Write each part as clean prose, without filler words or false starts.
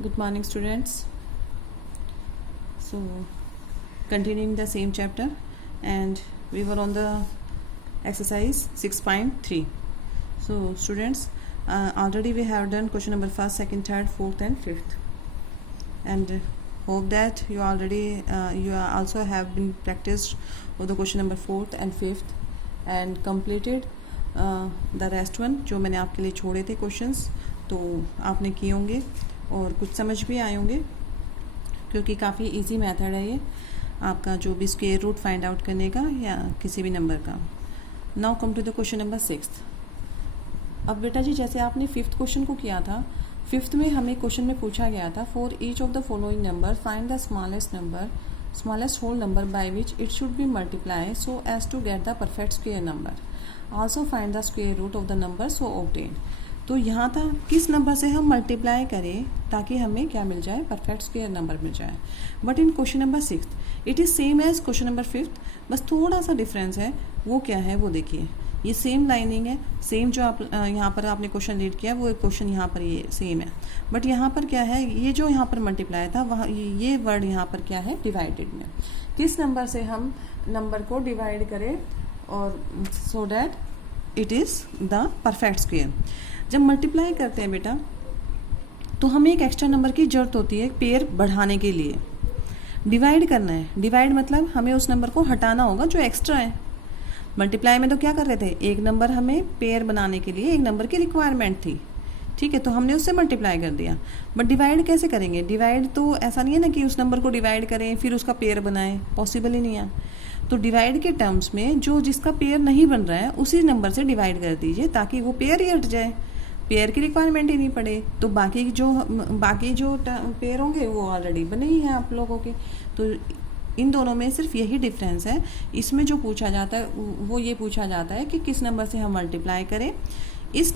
Good morning, students. So, continuing the same chapter, and we were on the exercise 6.3. So, students, already we have done question number first, second, third, fourth, and fifth, and hope that you already you also have been practiced with the question number fourth and fifth, and completed the rest one जो मैंने आपके लिए छोड़े थे questions, तो आपने किए होंगे और कुछ समझ भी आए होंगे, क्योंकि काफ़ी इजी मेथड है ये आपका जो भी स्क्वायर रूट फाइंड आउट करने का या किसी भी नंबर का. Now come to the question number sixth. अब बेटा जी, जैसे आपने फिफ्थ क्वेश्चन को किया था, फिफ्थ में हमें क्वेश्चन में पूछा गया था for each of the following number find the smallest whole number by which it should be multiply so as to get the perfect square number. Also find the square root of the number so obtained. तो यहाँ था किस number से हम multiply करें ताकि हमें क्या मिल जाए, परफेक्ट स्क्वायर नंबर मिल जाए. But in question number sixth it is same as question number fifth, बस थोड़ा सा डिफरेंस है. वो क्या है वो देखिए. ये सेम लाइनिंग है, सेम जो आप यहाँ पर आपने क्वेश्चन रीड किया वो क्वेश्चन यहाँ पर ये सेम है. बट यहाँ पर क्या है, ये जो यहाँ पर मल्टीप्लाई था वहाँ ये वर्ड यहाँ पर क्या है, डिवाइडेड में. किस नंबर से हम नंबर को डिवाइड करें और सो that it is the perfect square. जब मल्टीप्लाई करते हैं बेटा तो हमें एक एक्स्ट्रा नंबर की ज़रूरत होती है पेयर बढ़ाने के लिए. डिवाइड करना है, डिवाइड मतलब हमें उस नंबर को हटाना होगा जो एक्स्ट्रा है. मल्टीप्लाई में तो क्या कर रहे थे, एक नंबर हमें पेयर बनाने के लिए एक नंबर की रिक्वायरमेंट थी, ठीक है, तो हमने उससे मल्टीप्लाई कर दिया. बट डिवाइड कैसे करेंगे? डिवाइड तो ऐसा नहीं है ना कि उस नंबर को डिवाइड करें फिर उसका पेयर बनाएं, पॉसिबल ही नहीं है. तो डिवाइड के टर्म्स में जो जिसका पेयर नहीं बन रहा है उसी नंबर से डिवाइड कर दीजिए ताकि वो पेयर ही हट जाए, पेयर की रिक्वायरमेंट ही नहीं पड़े. तो बाकी जो पेयर होंगे वो ऑलरेडी बने ही हैं आप लोगों के. तो इन दोनों में सिर्फ यही डिफरेंस है. इसमें जो पूछा जाता है वो ये पूछा जाता है कि किस नंबर से हम मल्टीप्लाई करें. इस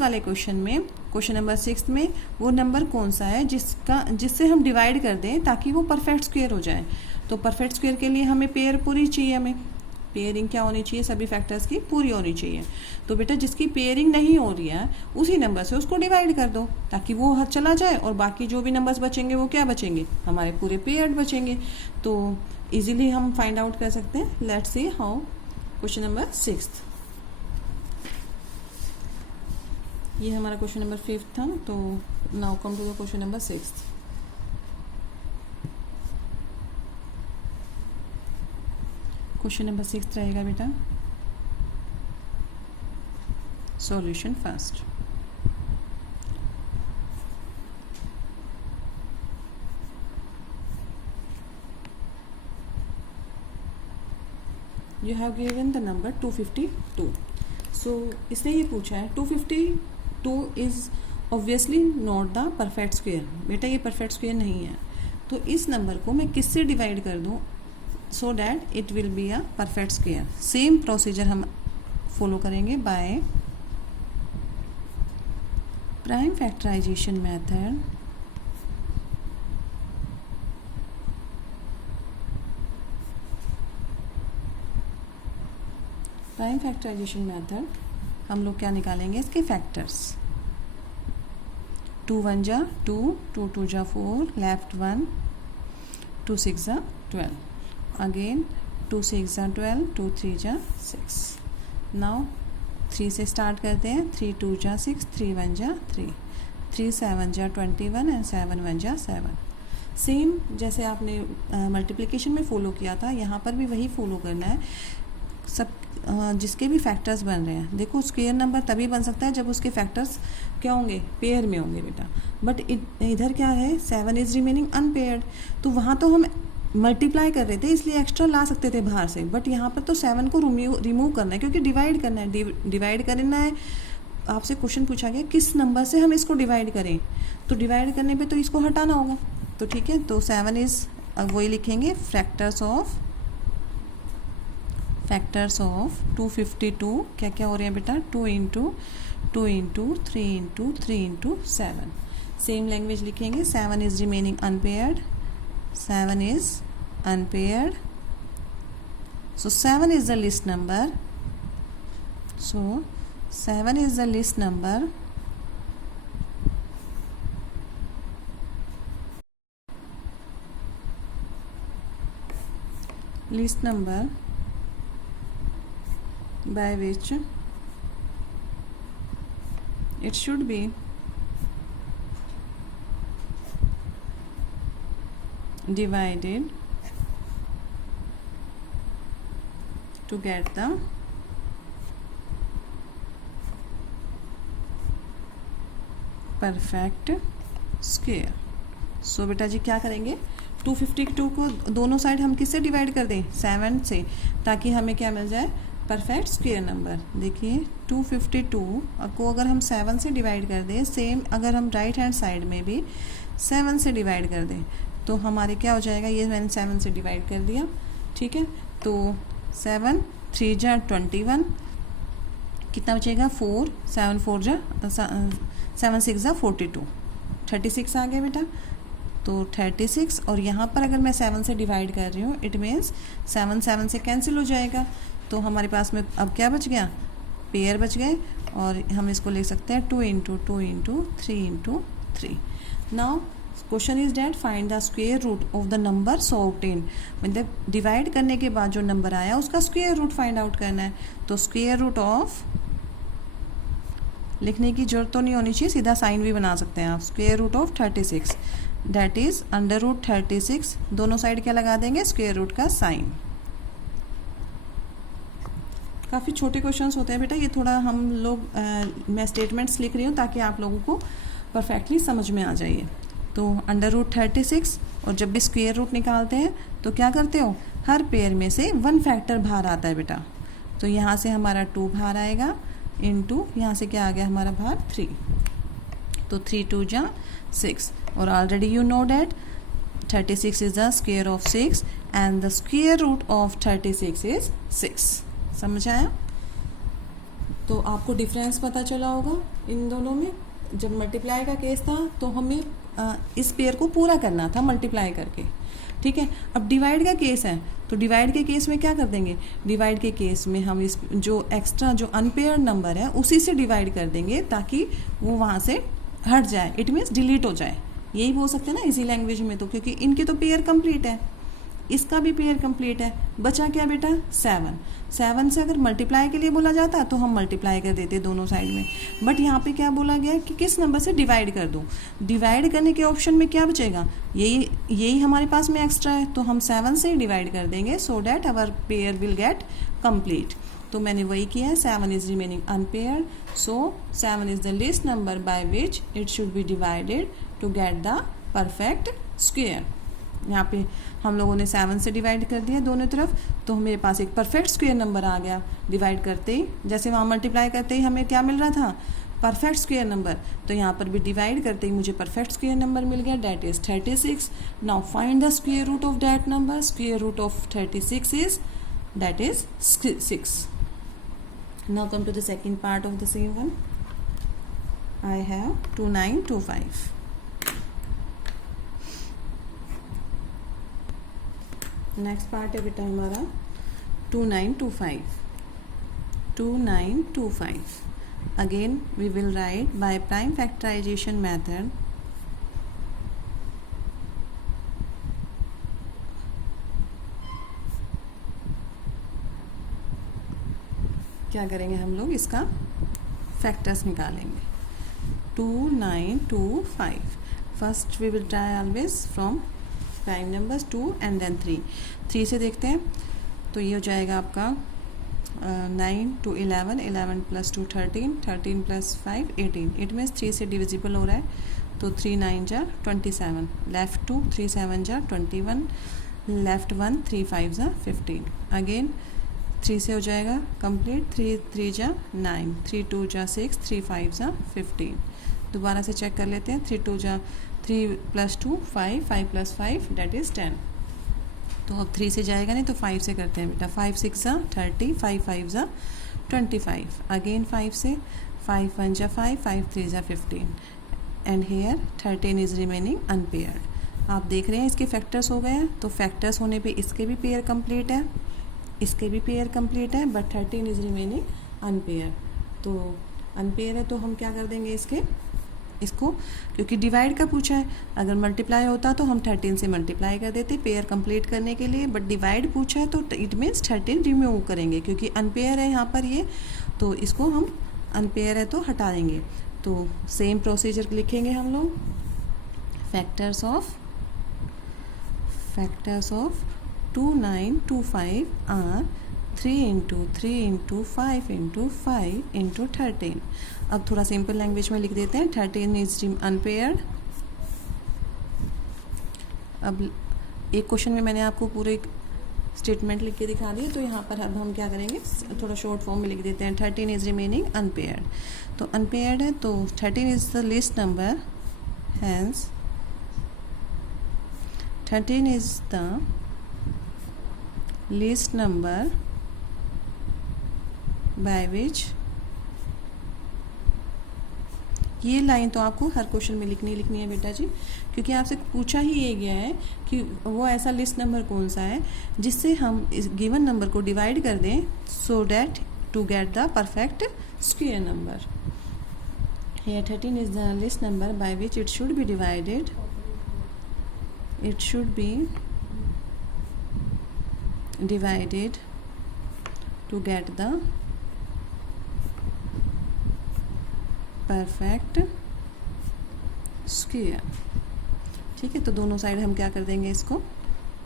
वाले क्वेश्चन में, क्वेश्चन नंबर सिक्स में, वो नंबर कौन सा है जिससे हम डिवाइड कर दें ताकि वो परफेक्ट स्क्वायर हो जाए. तो परफेक्ट स्क्वायर के लिए हमें पेयर पूरी चाहिए, हमें पेयरिंग क्या होनी चाहिए, सभी फैक्टर्स की पूरी होनी चाहिए. तो बेटा जिसकी पेयरिंग नहीं हो रही है उसी नंबर से उसको डिवाइड कर दो ताकि वो हर चला जाए और बाकी जो भी नंबर्स बचेंगे वो क्या बचेंगे, हमारे पूरे पेयर्ड बचेंगे. तो इजीली हम फाइंड आउट कर सकते हैं. Let's see how. Question number sixth, ये हमारा क्वेश्चन नंबर फिफ्थ था. तो now come to the question number sixth. Question number six रहेगा बेटा solution first. You have given the number 252. So इसने ये पूछा है 252 is obviously not the perfect square. बेटा ये परफेक्ट स्क्वायर नहीं है, तो इस नंबर को मैं किससे डिवाइड कर दूं so that it will be a perfect square. Same procedure हम फॉलो करेंगे by prime factorization method. Prime factorization method हम लोग क्या निकालेंगे, इसके फैक्टर्स. 2 1 जा 2, 2 2 जा 4, लेफ्ट 1, 2 6 जा 12, again 2 6 जा 12, 2 3 जा 6. नाउ 3 से स्टार्ट करते हैं. 3 2 जा 6, 3 1 जा 3, 3 7 जा 21 एंड 7 1 जा 7. सेम जैसे आपने मल्टीप्लिकेशन में फॉलो किया था यहाँ पर भी वही फॉलो करना है. सब जिसके भी फैक्टर्स बन रहे हैं, देखो स्क्वायर नंबर तभी बन सकता है जब उसके फैक्टर्स क्या होंगे, पेयर में होंगे बेटा. बट इधर क्या है, 7 इज रिमेनिंग अनपेयर्ड. तो वहाँ तो हम मल्टीप्लाई कर रहे थे इसलिए एक्स्ट्रा ला सकते थे बाहर से, बट यहाँ पर तो 7 को रिमूव करना है क्योंकि डिवाइड करना है. डिवाइड करना है, आपसे क्वेश्चन पूछा गया किस नंबर से हम इसको डिवाइड करें, तो डिवाइड करने पे तो इसको हटाना होगा. तो ठीक है, तो 7 इज वही लिखेंगे फैक्टर्स ऑफ 252. क्या क्या हो रहे हैं बेटा, 2 into 2 into 3 into 3 into 7. Same language लिखेंगे. 7 is remaining unpaired, 7 is unpaired, so 7 is the least number. So 7 is the least number least number by which it should be divided to get the perfect square. So बेटा जी क्या करेंगे, 252 को दोनों side हम किससे divide कर दें, 7 से, ताकि हमें क्या मिल जाए, परफेक्ट स्क्वायर नंबर। देखिए 252 को अगर हम 7 से डिवाइड कर दें, सेम अगर हम राइट हैंड साइड में भी 7 से डिवाइड कर दें तो हमारे क्या हो जाएगा, ये मैंने 7 से डिवाइड कर दिया, ठीक है। तो 7 3 जा 21, कितना बचेगा 4, 7 4 जा 7 6 जा 42, 36 आ गया बेटा। तो 36 और यहाँ पर अगर मैं 7 से डिवाइड कर रही हूँ, इट मीन्स 7 7 से कैंसिल हो जाएगा, तो हमारे पास में अब क्या बच गया, पेयर बच गए, और हम इसको लिख सकते हैं 2 × 2 × 3 × 3। Now question is that find the square root of the number so obtain, मतलब डिवाइड करने के बाद जो नंबर आया उसका स्क्वायर रूट फाइंड आउट करना है। तो स्क्वायर रूट ऑफ, लिखने की जरूरत तो नहीं होनी चाहिए, सीधा साइन भी बना सकते हैं आप, square root of 36 that is √36, दोनों साइड क्या लगा देंगे, स्क्वायर रूट का साइन। काफ़ी छोटे क्वेश्चंस होते हैं बेटा, ये थोड़ा हम लोग मैं स्टेटमेंट्स लिख रही हूँ ताकि आप लोगों को परफेक्टली समझ में आ जाइए। तो √36, और जब भी स्क्वायर रूट निकालते हैं तो क्या करते हो, हर पेयर में से 1 फैक्टर बाहर आता है बेटा। तो यहाँ से हमारा 2 बाहर आएगा, इनटू यहाँ से क्या आ गया हमारा बाहर 3, तो 3 2 जा 6, और already you know that 36 is the square of 6 and the square root of 36 is 6। समझ आया? तो आपको डिफरेंस पता चला होगा इन दोनों में। जब मल्टीप्लाई का केस था तो हमें इस पेयर को पूरा करना था मल्टीप्लाई करके, ठीक है। अब डिवाइड का केस है, तो डिवाइड के केस में क्या कर देंगे, डिवाइड के केस में हम इस जो एक्स्ट्रा जो अनपेयर्ड नंबर है उसी से डिवाइड कर देंगे ताकि वो वहाँ से हट जाए, इट मीन्स डिलीट हो जाए। यही बोल सकते हैं ना इसी लैंग्वेज में, तो क्योंकि इनके तो पेयर कंप्लीट है, इसका भी पेयर कंप्लीट है, बचा क्या बेटा 7। 7 से अगर मल्टीप्लाई के लिए बोला जाता तो हम मल्टीप्लाई कर देते दोनों साइड में, बट यहाँ पे क्या बोला गया कि किस नंबर से डिवाइड कर दूँ। डिवाइड करने के ऑप्शन में क्या बचेगा, यही हमारे पास में एक्स्ट्रा है, तो हम 7 से डिवाइड कर देंगे so that our pair will get complete. तो मैंने वही किया है, 7 is remaining unpaired, so 7 is the least number by which it should be divided to get the perfect square. यहाँ पे हम लोगों ने 7 से डिवाइड कर दिया दोनों तरफ, तो मेरे पास एक परफेक्ट स्क्वायर नंबर आ गया। डिवाइड करते ही, जैसे वहाँ मल्टीप्लाई करते ही हमें क्या मिल रहा था, परफेक्ट स्क्वायर नंबर, तो यहाँ पर भी डिवाइड करते ही मुझे परफेक्ट स्क्वायर नंबर मिल गया, that is 36। Now find the square root of that number, square root of 36 is that is 6. Now come to the second part of the same one. I have 2925. Next part है बेटा हमारा 2925. 2925. Again we will write by prime factorization method. क्या करेंगे हम लोग, इसका factors निकालेंगे। 2925. First we will try always from prime numbers 2 and then 3. 3 से देखते हैं, तो ये हो जाएगा आपका 9 to 11, 11 + 2 13, 13 + 5 18. इट मीन्स 3 से डिविजिबल हो रहा है, तो 3 9 जा 27, लेफ्ट 2 3 7 जा 21, लेफ्ट 1 3 5 जा 15. अगेन 3 से हो जाएगा कंप्लीट, 3 3 जा 9, 3 2 जा 6, 3 5 जा 15. दोबारा से चेक कर लेते हैं, 3 2 जा 3 + 2 5, 5 + 5 दैट इज़ 10. तो अब 3 से जाएगा नहीं, तो 5 से करते हैं बेटा. 5 6 जा 30, 5 5 जा 25. अगेन 5 से, 5 1 जा 5, 5 3 जा 15. And here 13 is remaining unpaired. आप देख रहे हैं इसके फैक्टर्स हो गए हैं, तो फैक्टर्स होने पे इसके भी पेयर कंप्लीट है, इसके भी पेयर कंप्लीट है, बट 13 इज रिमेनिंग अनपेयर. तो अनपेयर है तो हम क्या कर देंगे, इसके इसको, क्योंकि डिवाइड का पूछा है। अगर मल्टीप्लाई होता तो हम 13 से मल्टीप्लाई कर देते पेयर कंप्लीट करने के लिए, बट डिवाइड पूछा है तो इट मीन्स 13 रिमूव करेंगे, क्योंकि अनपेयर है यहाँ पर ये, तो इसको हम अनपेयर है तो हटा देंगे। तो सेम प्रोसीजर लिखेंगे हम लोग, factors of 2925 are 3 into 3 into 5 into 5 into 13। अब थोड़ा सिंपल लैंग्वेज में लिख देते हैं, 13 इज अनपेयर्ड। अब एक क्वेश्चन में मैंने आपको पूरे स्टेटमेंट लिख के दिखा दिया, तो यहाँ पर अब हम क्या करेंगे, थोड़ा शॉर्ट फॉर्म में लिख देते हैं, 13 इज रिमेनिंग अनपेयर्ड। तो अनपेयर्ड है तो 13 is the least number, hence 13 is the least number by which, ये लाइन तो आपको हर क्वेश्चन में लिखनी है बेटा जी, क्योंकि आपसे पूछा ही ये गया है कि वो ऐसा लिस्ट नंबर कौन सा है जिससे हम इस गिवन नंबर को डिवाइड कर दें, so that to get the perfect square number. Here 13 is the least number by which it should be divided. It should be divided to get the perfect square. ठीक है, तो दोनों side हम क्या कर देंगे, इसको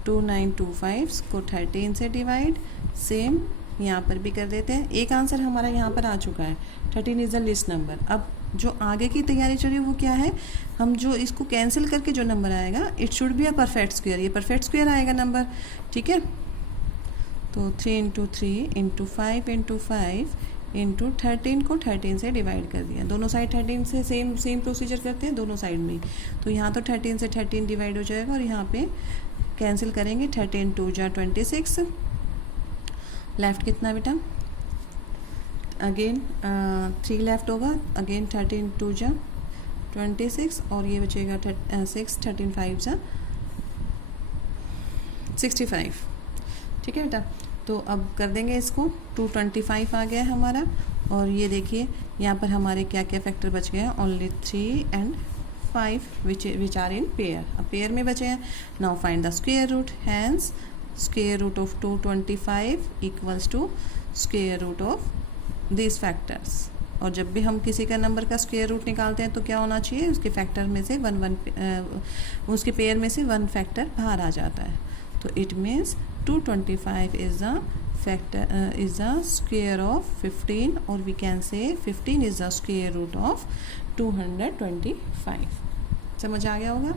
2925 को 13 से डिवाइड, सेम यहाँ पर भी कर देते हैं। एक आंसर हमारा यहाँ पर आ चुका है, 13 इज़ द लीस्ट नंबर। अब जो आगे की तैयारी चल रही है वो क्या है, हम जो इसको कैंसिल करके जो नंबर आएगा, it should be a perfect square, ये परफेक्ट स्क्वायर आएगा नंबर। ठीक है, तो 3 इंटू 3 इंटू 5 इंटू 5 इंटू 13 को 13 से डिवाइड कर दिया। दोनों साइड 13 से सेम प्रोसीजर करते हैं दोनों साइड में, तो यहाँ तो 13 से 13 डिवाइड हो जाएगा और यहाँ पे कैंसिल करेंगे, 13 2 जा 26, लेफ्ट कितना बेटा, अगेन 3 लेफ्ट होगा, अगेन 13 2 जा 26 और ये बचेगा 6, 13 5 जा 65। ठीक है बेटा, तो अब कर देंगे इसको, 225 आ गया है हमारा, और ये देखिए यहाँ पर हमारे क्या क्या फैक्टर बच गए हैं, only 3 and 5 which are in pair, अब पेयर में बचे हैं। Now find the square root, hence square root of 225 equals to square root of this factors. और जब भी हम किसी का नंबर का स्क्वायर रूट निकालते हैं तो क्या होना चाहिए, उसके फैक्टर में से उसके पेयर में से 1 फैक्टर बाहर आ जाता है। तो it means 225 is the factor is the square of 15, or we can say 15 is the square root of 225। समझ आ गया होगा।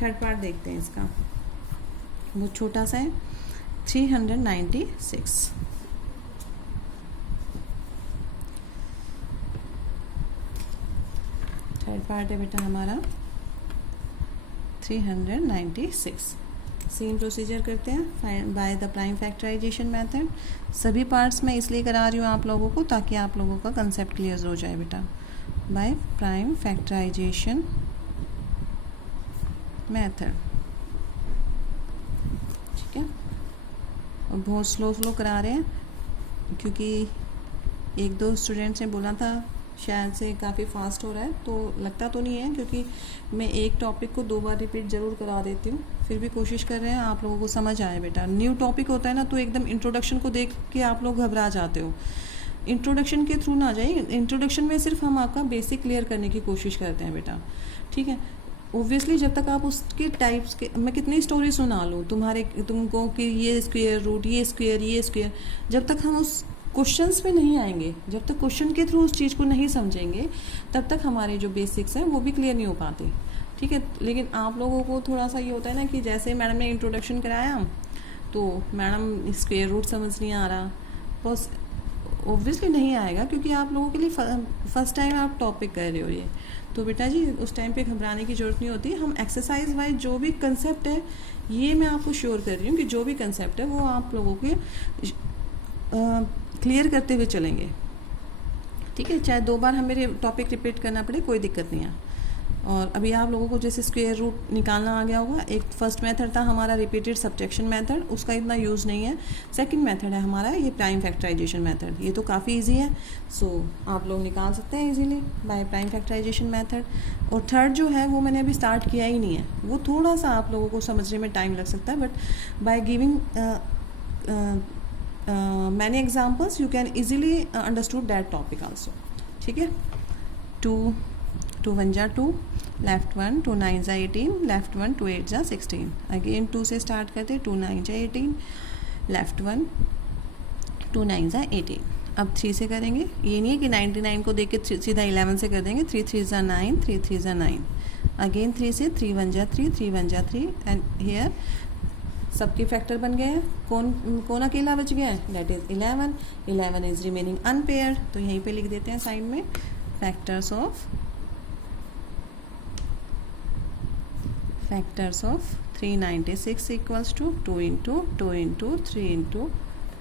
थर्ड पार्ट देखते हैं इसका, बहुत छोटा सा है, 396। थर्ड पार्ट है बेटा हमारा 396। सेम प्रोसीजर करते हैं by the prime factorization method. सभी पार्ट्स में इसलिए करा रही हूँ आप लोगों को ताकि आप लोगों का कंसेप्ट क्लियर हो जाए बेटा। बाय प्राइम फैक्टराइजेशन मेथड, ठीक है। और बहुत स्लो करा रहे हैं क्योंकि 1-2 स्टूडेंट्स ने बोला था शायद से काफ़ी फास्ट हो रहा है, तो लगता तो नहीं है क्योंकि मैं एक टॉपिक को 2 बार रिपीट ज़रूर करा देती हूँ, फिर भी कोशिश कर रहे हैं आप लोगों को समझ आए बेटा। न्यू टॉपिक होता है ना, तो एकदम इंट्रोडक्शन को देख के आप लोग घबरा जाते हो। इंट्रोडक्शन के थ्रू ना जाइए, इंट्रोडक्शन में सिर्फ हम आपका बेसिक क्लियर करने की कोशिश करते हैं बेटा, ठीक है। ओब्वियसली जब तक आप उसके टाइप्स के, मैं कितनी स्टोरी सुना लूँ तुमको कि ये स्क्वायर रूट, ये स्क्वायर, जब तक हम उस क्वेश्चंस पे नहीं आएंगे, जब तक क्वेश्चन के थ्रू उस चीज़ को नहीं समझेंगे, तब तक हमारे जो बेसिक्स हैं वो भी क्लियर नहीं हो पाते, ठीक है। लेकिन आप लोगों को थोड़ा सा ये होता है ना कि जैसे मैडम ने इंट्रोडक्शन कराया तो मैडम स्क्वायर रूट समझ नहीं आ रहा, बस ऑब्वियसली नहीं आएगा क्योंकि आप लोगों के लिए फर्स्ट टाइम आप टॉपिक कर रहे हो ये। तो बेटा जी उस टाइम पे घबराने की ज़रूरत नहीं होती। हम एक्सरसाइज वाइज जो भी कंसेप्ट है, ये मैं आपको श्योर कर रही हूँ कि जो भी कंसेप्ट है वो आप लोगों के क्लियर करते हुए चलेंगे, ठीक है। चाहे 2 बार हमें टॉपिक रिपीट करना पड़े, कोई दिक्कत नहीं है। और अभी आप लोगों को जैसे स्क्वायर रूट निकालना आ गया होगा। एक फर्स्ट मेथड था हमारा रिपीटेड सब्ट्रैक्शन मेथड, उसका इतना यूज़ नहीं है। सेकंड मेथड है हमारा ये प्राइम फैक्टराइजेशन मेथड, ये तो काफ़ी इजी है। सो आप लोग निकाल सकते हैं easily by prime factorization method. और थर्ड जो है वो मैंने अभी स्टार्ट किया ही नहीं है, वो थोड़ा सा आप लोगों को समझने में टाइम लग सकता है, but by giving many examples you can easily understood that topic also. ठीक है, 2 1 जा 2, लेफ्ट 1, 2 9 जा 18, लेफ्ट 1, 2 8 जा 16। अगेन 2 से स्टार्ट करते, 2 9 जा 18, लेफ्ट 1, 2 9 जा 18। अब 3 से करेंगे, ये नहीं है कि 99 को देख के सीधा 11 से कर देंगे। 3 3 जा 9, 3 3 जा 9। अगेन 3 से 3 1 जा 3, 3 1 जा 3, एंड हियर सबके फैक्टर बन गए हैं। कौन अकेला बच गया है, that is 11। 11 is remaining unpaired, तो यहीं पे लिख देते हैं साइड में factors of 396 equals to 2 into 2 into 3 into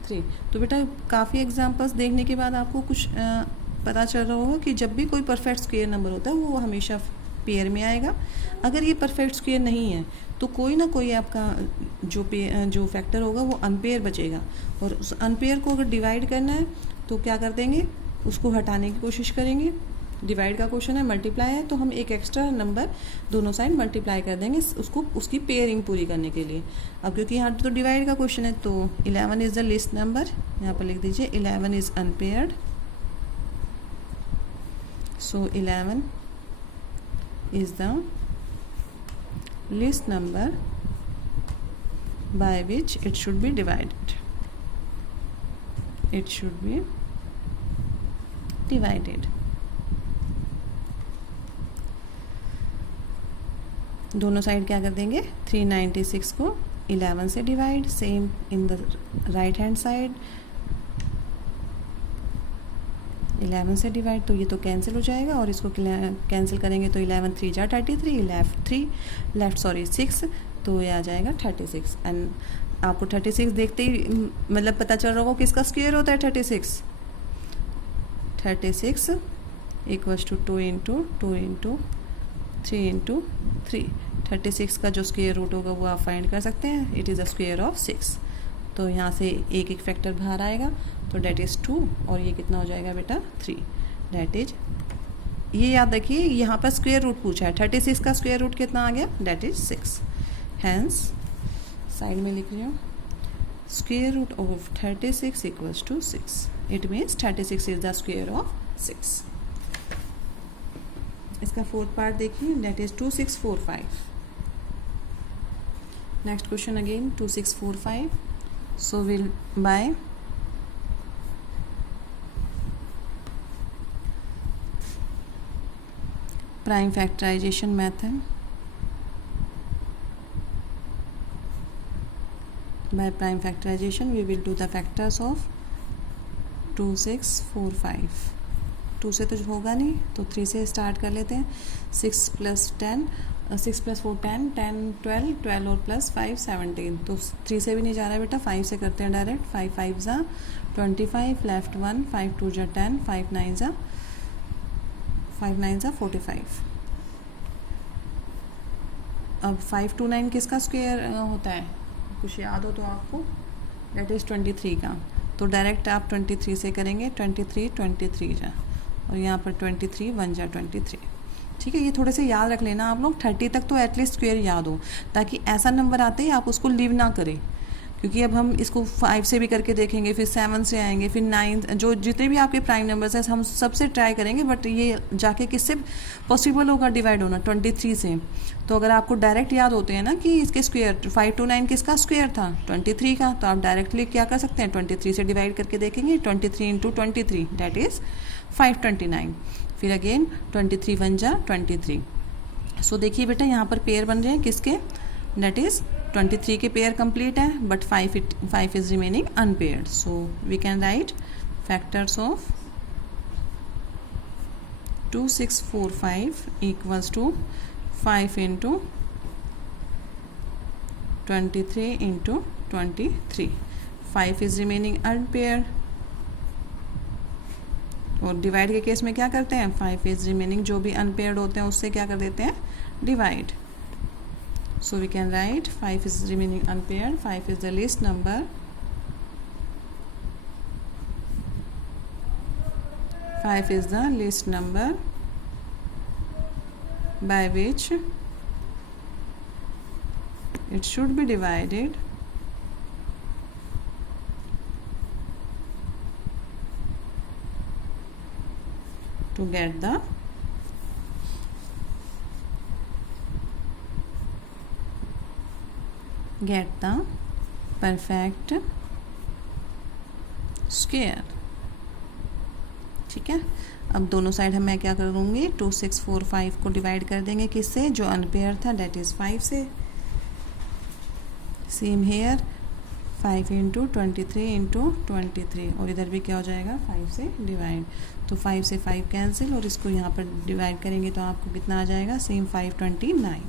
3। तो बेटा काफ़ी एग्जाम्पल्स देखने के बाद आपको कुछ पता चल रहा होगा कि जब भी कोई परफेक्ट स्क्वायर नंबर होता है वो हमेशा पेयर में आएगा। अगर ये परफेक्ट स्क्वायर नहीं है तो कोई ना कोई आपका जो फैक्टर होगा वो अनपेयर बचेगा, और उस अनपेयर को अगर डिवाइड करना है तो क्या कर देंगे, उसको हटाने की कोशिश करेंगे। डिवाइड का क्वेश्चन है, मल्टीप्लाई है, तो हम एक एक्स्ट्रा नंबर दोनों साइड मल्टीप्लाई कर देंगे उसको, उसकी पेयरिंग पूरी करने के लिए। अब क्योंकि यहाँ तो डिवाइड का क्वेश्चन है, तो 11 इज़ द लीस्ट नंबर, यहाँ पर लिख दीजिए 11 is unpaired. So 11 is the least number by which it should be divided. It should be divided. दोनों साइड क्या कर देंगे, 396 को 11 से divide, same in the right hand side 11 से डिवाइड, तो ये तो कैंसिल हो जाएगा, और इसको कैंसिल करेंगे तो 11 3 जा 33, लेफ्ट 6, तो ये आ जाएगा 36। एंड आपको 36 देखते ही मतलब पता चल रहा होगा किसका स्क्वायर होता है 36 equals to 2 into 2 into 3 into 3। 36 का जो स्क्वायर रूट होगा वो आप फाइंड कर सकते हैं, it is the square of 6। तो यहाँ से एक एक फैक्टर बाहर आएगा, तो डेट इज़ 2, और ये कितना हो जाएगा बेटा 3। डेट इज, ये याद रखिए यहाँ पर स्क्वायर रूट पूछा है, 36 का स्क्वायर रूट कितना आ गया, डेट इज 6। हैंस साइड में लिख रही हूँ, square root of 36 equals to 6। It means 36 is the square of 6। इसका फोर्थ पार्ट देखिए, that is 2645। Next question again 2645। So we'll by prime factorization method, by prime factorization we will do the factors of 2645। 2 से तो होगा नहीं, तो 3 से start कर लेते हैं। 6 + 10, 6 + 4 10, 10 12, 12 और +5 17। तो 3 से भी नहीं जा रहा है बेटा, 5 से करते हैं डायरेक्ट। 5 5 जा 25, लेफ्ट 1, 5 2 जा 10, 5 9 जा 45। अब 5 2 9 किसका स्क्वायर होता है, कुछ याद हो तो आपको, डेट इज़ 23 का। तो डायरेक्ट आप 23 से करेंगे, 23 जा, और यहाँ पर 23 1 जा 23। ठीक है, ये थोड़े से याद रख लेना आप लोग, 30 तक तो एटलीस्ट स्क्वायर याद हो, ताकि ऐसा नंबर आते ही आप उसको लीव ना करें। क्योंकि अब हम इसको 5 से भी करके देखेंगे, फिर 7 से आएंगे, फिर 9, जो जितने भी आपके प्राइम नंबर्स हैं हम सबसे ट्राई करेंगे, बट ये जाके किससे पॉसिबल होगा डिवाइड होना, 23 से। तो अगर आपको डायरेक्ट याद होते हैं ना कि इसके स्क्वायर 5 2 9 किसका स्क्वायर था, 23 का, तो आप डायरेक्टली क्या कर सकते हैं, 23 से डिवाइड करके देखेंगे। 23 इंटू 23 डेट इज़ 529। फिर अगेन 23 1 जा 23। सो देखिए बेटा यहाँ पर पेयर बन रहे हैं किसके, डेट इज़ 23 के पेयर कंप्लीट है, but 5 is remaining unpaired. So we can write factors of 2645 equals to 5 into 23 into 23। 5 is remaining unpaired, और डिवाइड के केस में क्या करते हैं, 5 इज रिमेनिंग, जो भी अनपेयर्ड होते हैं उससे क्या कर देते हैं, divide. So we can write 5 is remaining unpaired, 5 is the least number, 5 is the least number by which it should be divided to get the perfect square. ठीक है. अब दोनों साइड हम मैं क्या करूँगी, 2 6 4 5 को डिवाइड कर देंगे किससे, जो अनपेयर था डेट इज़ 5 से. सेम हेयर 5 इंटू 23 इंटू 23, और इधर भी क्या हो जाएगा, 5 से डिवाइड. तो 5 से 5 कैंसिल, और इसको यहाँ पर डिवाइड करेंगे तो आपको कितना आ जाएगा, same 529.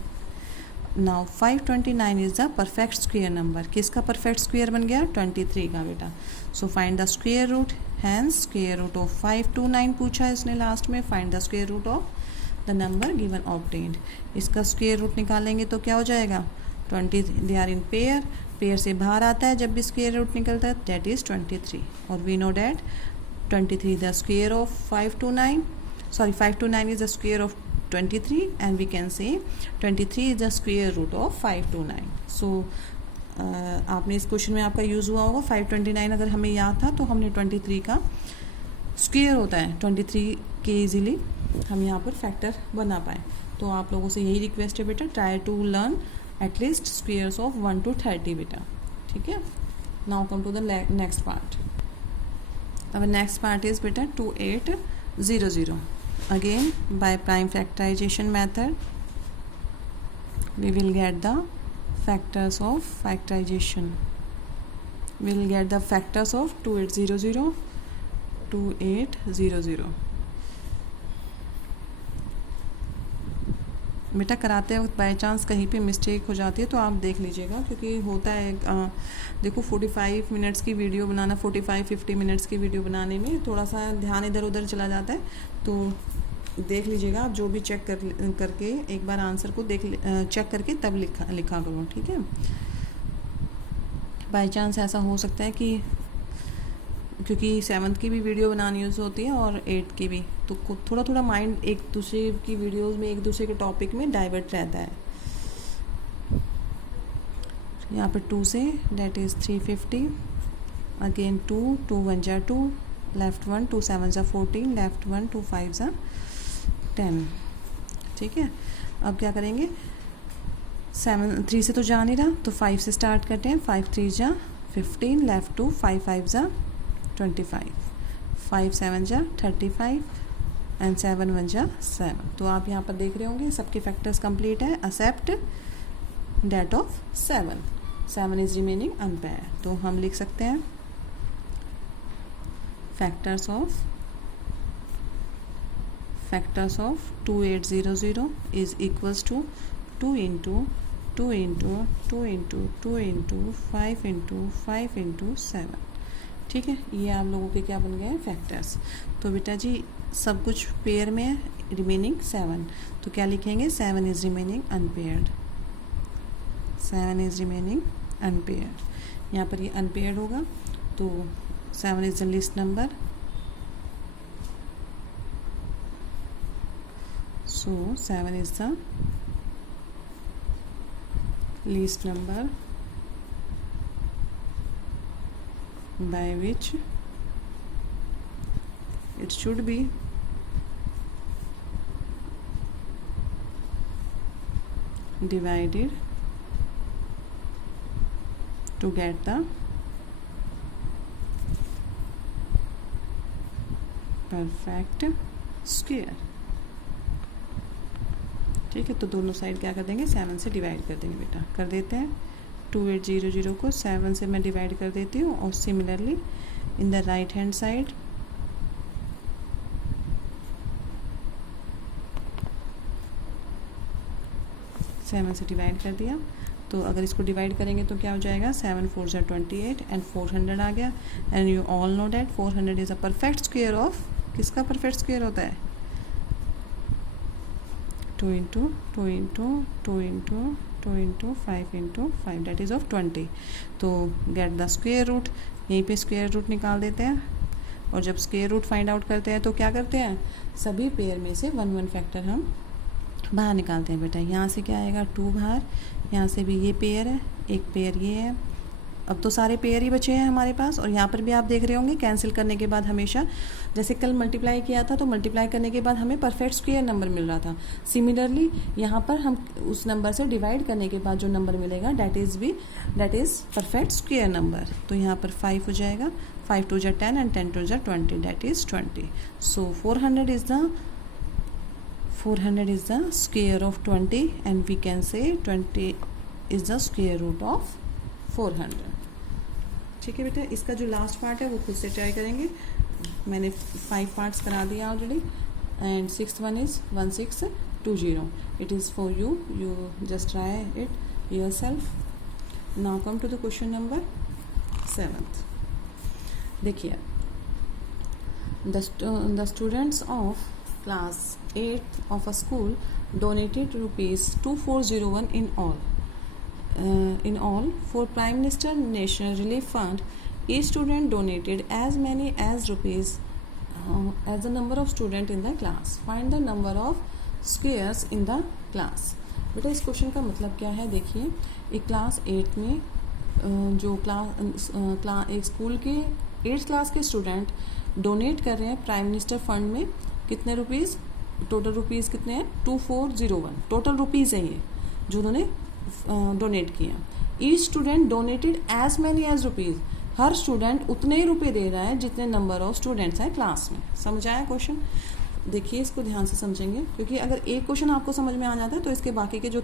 Now 529 is the perfect square number. किसका परफेक्ट स्क्वायर बन गया, 23 का बेटा. So find the square root. Hence square root of 529 पूछा है इसने लास्ट में. Find the square root of the number given obtained. इसका स्क्वायर रूट निकालेंगे तो क्या हो जाएगा, 20. They are in pair. Pair से बाहर आता है जब भी स्क्वायर रूट निकलता है, दैट इज 23. और we know that 23 the square of 529, sorry 529 is the square of 23, and we can say 23 is the square root of 529. So आपने इस क्वेश्चन में आपका यूज़ हुआ होगा 529. अगर हमें याद था तो हमने 23 का स्क्वायर होता है 23 के इजीली हम यहाँ पर फैक्टर बना पाए. तो आप लोगों से यही रिक्वेस्ट है बेटा, try to learn at least squares of 1 to 30 बेटा. ठीक है. Now come to the next part. अब नेक्स्ट पार्ट इज बेटा 2800. Again, by prime factorization method, we will get the factors of factorization. We will get the factors of 2800, 2800. बेटा कराते वक्त by chance कहीं पे मिस्टेक हो जाती है तो आप देख लीजिएगा, क्योंकि होता है देखो 45 मिनट्स की वीडियो बनाना, 45-50 मिनट्स की वीडियो बनाने में थोड़ा सा ध्यान इधर उधर चला जाता है. तो देख लीजिएगा आप, जो भी चेक करके एक बार आंसर को चेक करके तब लिखा करो. ठीक है. बाई चांस ऐसा हो सकता है कि क्योंकि 7th की भी वीडियो बनानी होती है और 8th की भी, तो थोड़ा थोड़ा माइंड एक दूसरे की वीडियोस में एक दूसरे के टॉपिक में डाइवर्ट रहता है. यहाँ पर 2 से डेट इज़ 350. अगेन 2 1 जा 2, लेफ्ट 1 2 7 जा 14, लेफ्ट 1 2 5 जा 10. ठीक है. अब क्या करेंगे, 3 से तो जा नहीं रहा तो 5 से स्टार्ट करते हैं. 5 3 जा 15, लेफ्ट 2 5 5 जा 25, 5 7 जा 35 एंड 7 1 जा 7. तो आप यहाँ पर देख रहे होंगे सबके फैक्टर्स कंप्लीट है except that of 7. 7 is remaining unpaired. तो हम लिख सकते हैं factors of 2800 is equals to 2 into 2 into 2 into 2 into 5 into 5 into 7. ठीक है. ये आप लोगों के क्या बन गए हैं, फैक्टर्स. तो बेटा जी सब कुछ पेयर में है, रिमेनिंग 7. तो क्या लिखेंगे, 7 is remaining unpaired. 7 is remaining unpaired. यहाँ पर ये अनपेयर्ड होगा तो 7 is the least number. So 7 is the least number by which it should be divided to get the perfect square. ठीक है. तो दोनों साइड क्या कर देंगे, 7 से डिवाइड कर देंगे बेटा. कर देते हैं. 2800 को 7 से मैं डिवाइड कर देती हूँ, और similarly in the right hand side 7 से डिवाइड कर दिया. तो अगर इसको डिवाइड करेंगे तो क्या हो जाएगा, 7 4 जा 28 एंड 400 आ गया. And you all know that 400 is a perfect square of किसका परफेक्ट स्क्वायर होता है? 2 into 2 into 2 into 2 into 5 into 5 that is of 20। तो गेट द स्क्वायर रूट, यहीं पे स्क्वायर रूट निकाल देते हैं। और जब स्क्वायर रूट फाइंड आउट करते हैं तो क्या करते हैं, सभी पेयर में से 1 1 फैक्टर हम बाहर निकालते हैं बेटा। यहाँ से क्या आएगा 2 बाहर, यहाँ से भी ये पेयर है, एक पेयर ये है। अब तो सारे पेयर ही बचे हैं हमारे पास। और यहाँ पर भी आप देख रहे होंगे कैंसिल करने के बाद हमेशा, जैसे कल मल्टीप्लाई किया था तो मल्टीप्लाई करने के बाद हमें परफेक्ट स्क्वायर नंबर मिल रहा था। सिमिलरली यहाँ पर हम उस नंबर से डिवाइड करने के बाद जो नंबर मिलेगा that is perfect square number. तो यहाँ पर 5 हो जाएगा, 5 2 10 and 10 2 20 that is 20। So 400 is the square of 20 and we can say 20 is the square root of 400। ठीक है बेटा, इसका जो लास्ट पार्ट है वो खुद से ट्राई करेंगे। मैंने 5 पार्ट्स करा दिया already and 6th one is 1620। It is for you just try it yourself. Now come to the question number 7th। देखिए, the students of class 8th of a school donated rupees 2401 in all for Prime Minister National Relief Fund. Each student donated as many as rupees as the number of student in the class. Find the number of squares in the class. बेटा इस question का मतलब क्या है, देखिए एक class 8 में जो एक स्कूल के 8th क्लास के स्टूडेंट डोनेट कर रहे हैं प्राइम मिनिस्टर फंड में कितने रुपीज़, टोटल रुपीज़ कितने हैं 2401 टोटल रुपीज़ हैं ये जो उन्होंने डोनेट किया। Each student donated as many as rupees, हर स्टूडेंट उतने ही रुपए दे रहा है जितने नंबर ऑफ स्टूडेंट्स हैं क्लास में। समझ आया क्वेश्चन? देखिए इसको ध्यान से समझेंगे क्योंकि अगर एक क्वेश्चन आपको समझ में आ जाता है तो इसके बाकी के जो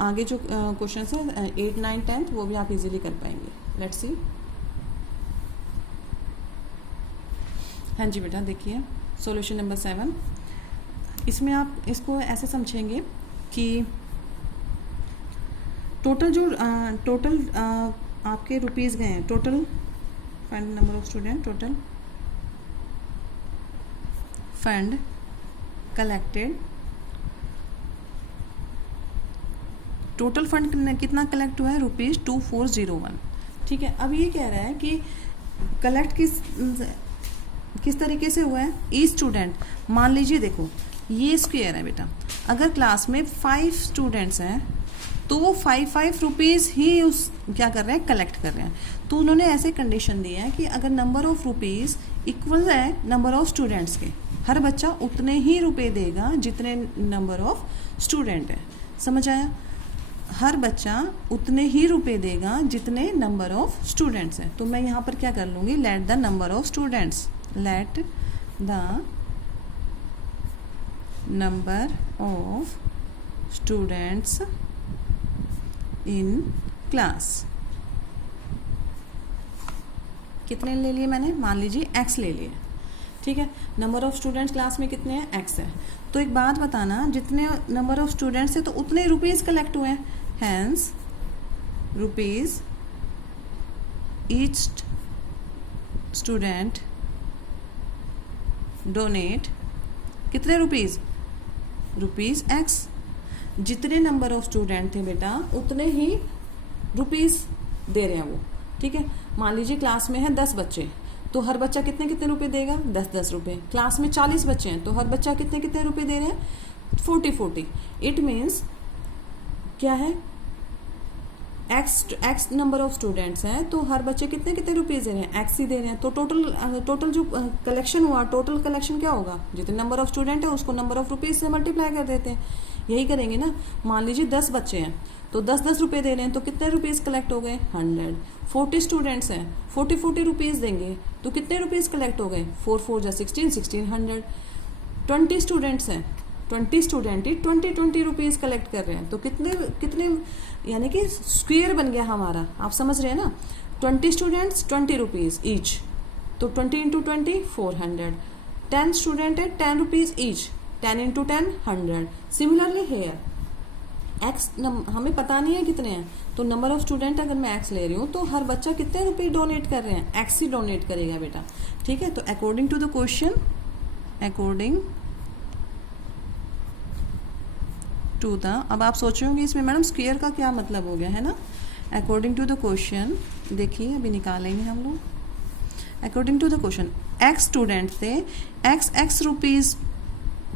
आगे जो क्वेश्चन है 8 9 10th वो भी आप इजीली कर पाएंगे। Let's see. हाँ जी बेटा, देखिए सॉल्यूशन नंबर 7। इसमें आप इसको ऐसे समझेंगे कि टोटल आपके रुपीज़ गए हैं, total fund number of student, total fund collected, total fund कितना कलेक्ट हुआ है रुपीज़ 2401। ठीक है, अब ये कह रहा है कि कलेक्ट किस तरीके से हुआ है। ईच स्टूडेंट, मान लीजिए देखो ये स्क्वायर है बेटा, अगर क्लास में 5 स्टूडेंट्स हैं तो वो 5 रुपीज़ ही क्या कर रहे हैं, कलेक्ट कर रहे हैं। तो उन्होंने ऐसे कंडीशन दी है कि अगर नंबर ऑफ रुपीज़ इक्वल है नंबर ऑफ स्टूडेंट्स के, हर बच्चा उतने ही रुपए देगा जितने नंबर ऑफ स्टूडेंट है। समझ आया? हर बच्चा उतने ही रुपए देगा जितने नंबर ऑफ स्टूडेंट्स हैं। तो मैं यहाँ पर क्या कर लूँगी, late the number of students, let the number of students in class, कितने ले लिए मैंने, मान लीजिए x ले लिए। ठीक है, नंबर ऑफ स्टूडेंट्स क्लास में कितने हैं, x है। तो एक बात बताना, जितने नंबर ऑफ स्टूडेंट्स है तो उतने रुपीज़ कलेक्ट हुए हैं, hence rupees each student donate कितने रुपीज़ x। जितने नंबर ऑफ स्टूडेंट थे बेटा उतने ही रुपीज़ दे रहे हैं वो। ठीक है, मान लीजिए क्लास में है 10 बच्चे तो हर बच्चा कितने रुपए देगा, 10 रुपए। क्लास में 40 बच्चे हैं तो हर बच्चा कितने रुपए दे रहे हैं, 40। इट मीन्स क्या है, एक्स नंबर ऑफ स्टूडेंट्स हैं तो हर बच्चे कितने रुपीज़ दे रहे हैं, एक्स ही दे रहे हैं। तो टोटल जो कलेक्शन हुआ, टोटल कलेक्शन क्या होगा, जितने नंबर ऑफ स्टूडेंट है उसको नंबर ऑफ रुपीज़ से मल्टीप्लाई कर देते हैं। यही करेंगे ना। मान लीजिए 10 बच्चे हैं तो 10 रुपए दे रहे हैं तो कितने रुपीज़ कलेक्ट हो गए, 100। 40 स्टूडेंट्स हैं, 40 रुपीज़ देंगे तो कितने रुपीज़ कलेक्ट हो गए, 4 4 जा 16, 1600। 20 स्टूडेंट्स हैं, 20 स्टूडेंट ही 20 रुपीज़ कलेक्ट कर रहे हैं तो कितने यानी कि स्क्वायर बन गया हमारा। आप समझ रहे हैं ना, 20 स्टूडेंट्स 20 रुपीज़ ईच, तो 20 × 20 400। 10 स्टूडेंट है 10 rupees each, 10 × 10 100। Similarly here x हमें पता नहीं है कितने हैं, तो नंबर ऑफ स्टूडेंट अगर मैं एक्स ले रही हूँ तो हर बच्चा कितने रुपए डोनेट कर रहे हैं, एक्स ही डोनेट करेगा बेटा। ठीक है, तो according to the question according to the, अब आप सोच रहे होंगे इसमें मैडम स्क्वायर का क्या मतलब हो गया, है ना। अकॉर्डिंग टू द क्वेश्चन, देखिए अभी निकालेंगे हम लोग। According to the question, x student थे, एक्स रुपीज़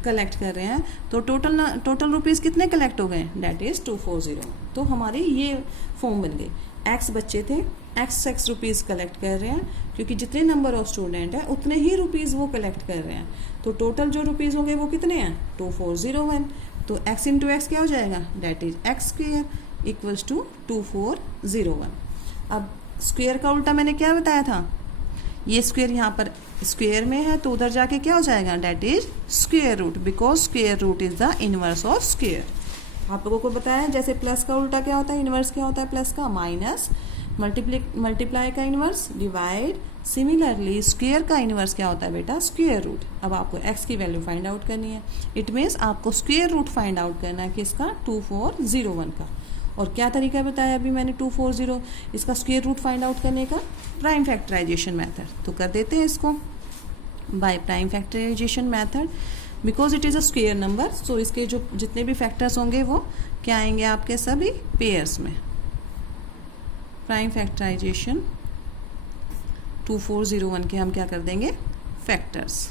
कलेक्ट कर रहे हैं, तो टोटल रुपीज़ कितने कलेक्ट हो गए, डेट इज़ 240। तो हमारी ये फॉर्म बन गई। एक्स बच्चे थे, एक्स रुपीज़ कलेक्ट कर रहे हैं, क्योंकि जितने नंबर ऑफ स्टूडेंट हैं उतने ही रुपीज़ वो कलेक्ट कर रहे हैं, तो टोटल जो रुपीज़ होंगे वो कितने हैं, 2401। तो x इंटू एक्स क्या हो जाएगा, that is x square equals to 2401। अब स्क्वेयर का उल्टा मैंने क्या बताया था, ये स्क्वेयर यहाँ पर स्क्वेयर में है तो उधर जाके क्या हो जाएगा, that is square root, because square root is the inverse of square. आप लोगों को बताया जैसे प्लस का उल्टा क्या होता है, इनवर्स क्या होता है प्लस का, माइनस, मल्टीप्लाई का इनवर्स, डिवाइड। सिमिलरली स्क्वेयर का इनवर्स क्या होता है बेटा, स्क्वेयर रूट। अब आपको x की वैल्यू फाइंड आउट करनी है, इट मीन्स आपको स्क्वेयर रूट फाइंड आउट करना है किसका, 2401 का। और क्या तरीका बताया अभी मैंने 240, इसका स्क्वेयर रूट फाइंड आउट करने का, प्राइम फैक्टराइजेशन मेथड। तो कर देते हैं इसको by prime factorization method, because it is a square number, so इसके जो जितने भी फैक्टर्स होंगे वो क्या आएंगे आपके, सभी पेयर्स में। प्राइम फैक्टराइजेशन 2401 के हम क्या कर देंगे, फैक्टर्स।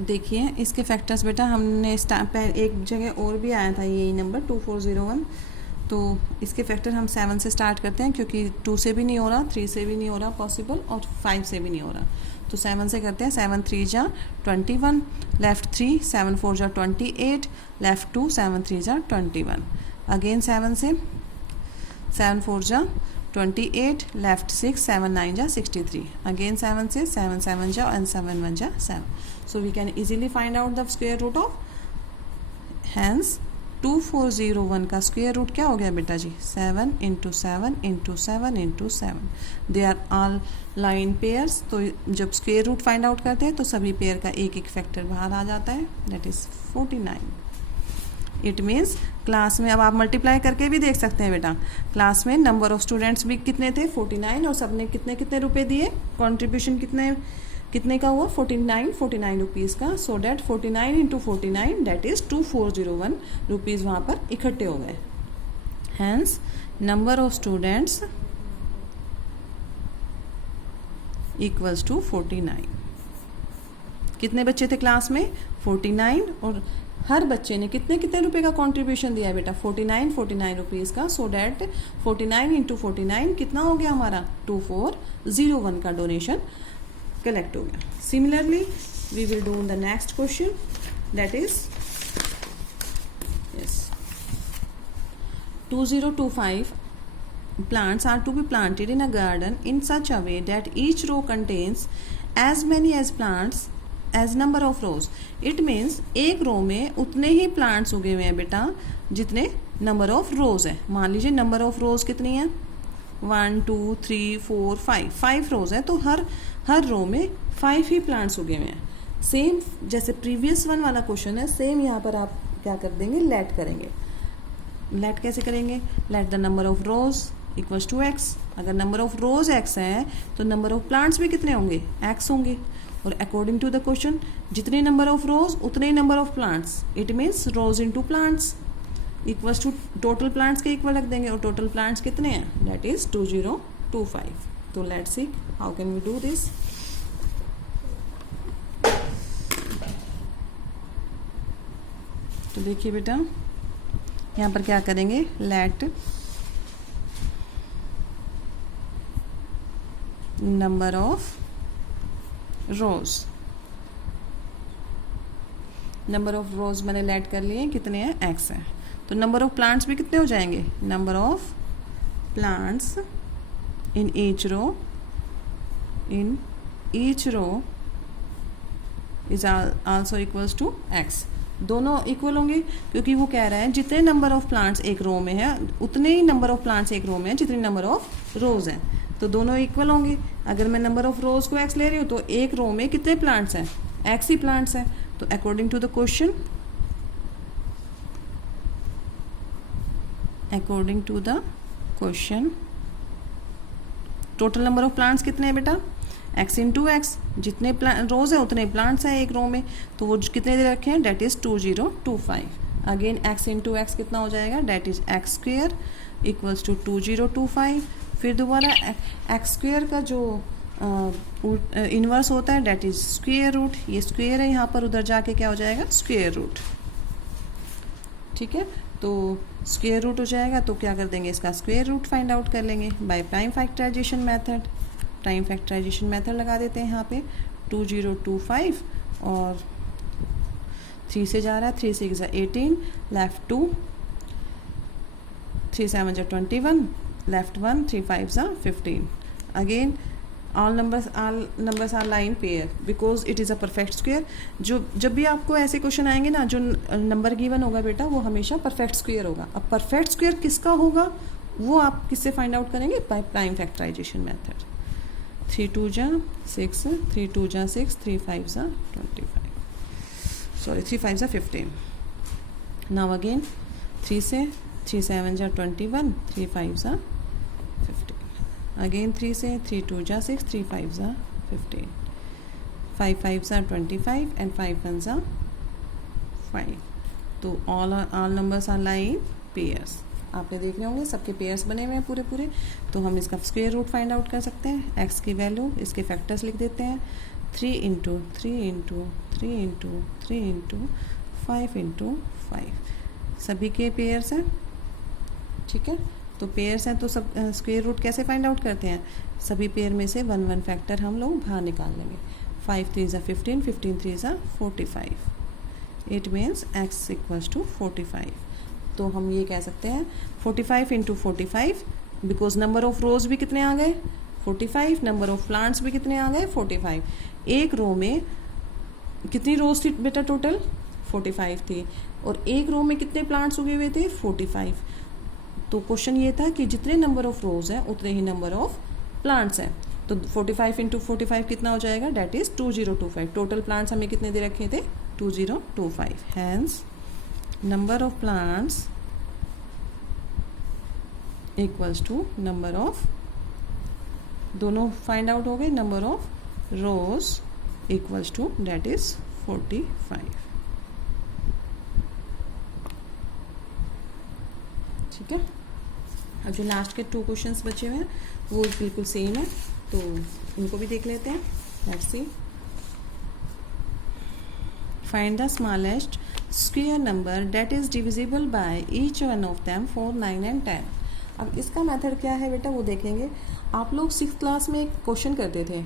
देखिए इसके फैक्टर्स बेटा हमने एक जगह और भी आया था यही नंबर 2401, तो इसके फैक्टर हम 7 से स्टार्ट करते हैं, क्योंकि 2 से भी नहीं हो रहा, 3 से भी नहीं हो रहा पॉसिबल, और 5 से भी नहीं हो रहा, तो 7 से करते हैं। 7 3 जा 21, लेफ्ट 3, 7 4 जा 28, लेफ्ट 2, 7 3 जा 21, अगेन 7 से, 7 4 जा 28, लेफ्ट 6, 7 9 जा 63, अगेन 7 से, 7 7 जा एंड 7 1 जा 7। So we can easily find out the square root of, hence 2401 का स्क्वायर रूट क्या हो गया बेटा जी, 7 into 7 into 7 into 7। They are all line pairs, तो जब स्क्वायर रूट फाइंड आउट करते हैं तो सभी पेयर का एक एक फैक्टर बाहर आ जाता है, that is 49। It means class में, अब आप मल्टीप्लाई करके भी देख सकते हैं बेटा, क्लास में नंबर ऑफ स्टूडेंट्स भी कितने थे, 49, और सबने कितने कितने रुपए दिए, कॉन्ट्रीब्यूशन कितने का हुआ, 49 रुपीज़ का। So that 49 into 49 that is 2401 rupees वहाँ पर इकट्ठे हो गए। Hence number of students equals to 49। कितने बच्चे थे क्लास में, 49, और हर बच्चे ने कितने कितने रुपए का कंट्रीब्यूशन दिया बेटा, 49 रुपीज़ का। सो डैट 49 इंटू 49 कितना हो गया हमारा, 2401 का डोनेशन कलेक्ट हो गया। Similarly we will do the next question, that is 2025 plants are to be planted in a garden in such a way that each row contains as many as plants as number of rows. It means एक रो में उतने ही plants उगे हुए हैं बेटा जितने number of रोज है। मान लीजिए नंबर ऑफ रोज कितनी है, 1 2 3 4 5 रोज है, तो हर रो में 5 ही प्लांट्स उगे हुए हैं। सेम जैसे प्रीवियस वन वाला क्वेश्चन है, सेम यहाँ पर आप क्या कर देंगे, लेट करेंगे। लेट कैसे करेंगे, let the number of rows equals to x. अगर नंबर ऑफ रोज एक्स है तो नंबर ऑफ प्लांट्स भी कितने होंगे, एक्स होंगे। और अकॉर्डिंग टू द क्वेश्चन जितने नंबर ऑफ रोज उतने ही number of plants, it means rose into plants equals to total plants के इक्वल रख देंगे, और टोटल प्लांट्स कितने हैं, दैट इज 2025। तो let's see how can we do this. तो देखिए बेटा यहाँ पर क्या करेंगे, let number of rows, number of rows मैंने लेट कर लिए, कितने हैं, एक्स है। तो नंबर ऑफ प्लांट्स भी कितने हो जाएंगे, number of plants in each row is also equals to x. दोनों इक्वल होंगे क्योंकि वो कह रहा है जितने नंबर ऑफ प्लांट्स एक रो में है उतने ही नंबर ऑफ प्लांट्स एक रो में है जितने नंबर ऑफ रोज हैं, तो दोनों इक्वल होंगे। अगर मैं नंबर ऑफ रोज को एक्स ले रही हूँ तो एक रो में कितने प्लांट्स हैं, एक्स ही प्लांट्स हैं। तो according to the question, total number of plants कितने हैं बेटा, x इंटू एक्स, जितने रोज है उतने प्लांट्स हैं एक रो में, तो वो कितने दे रखे हैं, that is 2025। Again x into x कितना हो जाएगा, that is x square equals to 2025। फिर दोबारा एक्स स्क्वेयर का जो इन्वर्स होता है डेट इज़ स्क्वेयर रूट, ये स्क्वेयर है यहाँ पर, उधर जाके क्या हो जाएगा, स्क्वेयर रूट। ठीक है, तो स्क्वेयर रूट हो जाएगा तो क्या कर देंगे, इसका स्क्वेयर रूट फाइंड आउट कर लेंगे by prime factorization method. Prime factorization method लगा देते हैं यहाँ पे, 2025 और 3 से जा रहा है, 3 6 18, left 2, 3 7 21, left 1, 3 5 15। Again all numbers are line pair because it is a perfect square। जो जब भी आपको ऐसे क्वेश्चन आएंगे ना, जो नंबर गिवन होगा बेटा वो हमेशा परफेक्ट स्क्वायर होगा। अब परफेक्ट स्क्वायर किसका होगा वो आप किससे फाइंड आउट करेंगे, बाय प्राइम फैक्टराइजेशन मेथड। 3 2 जा 6, 3 2 जा 6, 3 5 जा 25, सॉरी 3 5 जा 15। नाउ अगेन 3 से 3 7 जा 21, 3 5 जा 15। अगेन 3 से 3 2 जा 6, 3 5 जा 15, 5 5 जा 25 एंड 5 1 जा 5। तो all numbers are line pairs. आपने देख रहे होंगे सबके पेयर्स बने हुए हैं पूरे पूरे। तो हम इसका स्क्वायर रूट फाइंड आउट कर सकते हैं। एक्स की वैल्यू, इसके फैक्टर्स लिख देते हैं, 3 into 3 into 3 into 3 into 5 into 5, सभी के पेयर्स हैं। ठीक है, तो पेयर्स हैं तो सब स्क्वायर रूट कैसे फाइंड आउट करते हैं, सभी पेयर में से 1 1 फैक्टर हम लोग बाहर निकाल लेंगे। 5 3 जा 15, 15 3 जा 45। It means x equals to 45। तो हम ये कह सकते हैं 45 into 45, because number of rows भी कितने आ गए 45, नंबर ऑफ प्लांट्स भी कितने आ गए 45। एक रो में कितनी रोज थी बेटा, टोटल 45 थी, और एक रो में कितने प्लांट्स उगे हुए थे 45। तो क्वेश्चन ये था कि जितने नंबर ऑफ रोज हैं उतने ही नंबर ऑफ प्लांट्स हैं। तो 45 इंटू 45 कितना हो जाएगा, डेट इज 2025। टोटल प्लांट्स हमें कितने दे रखे थे 2025। Hence number of plants equals to number of, दोनों फाइंड आउट हो गए, number of rows equals to that is 45। ठीक है, अब जो लास्ट के 2 क्वेश्चंस बचे हुए हैं वो बिल्कुल सेम है, तो इनको भी देख लेते हैं। Let's C, find the smallest square number that is divisible by each one of them 4 9 and 10। अब इसका मेथड क्या है बेटा वो देखेंगे। आप लोग 6th क्लास में एक क्वेश्चन करते थे,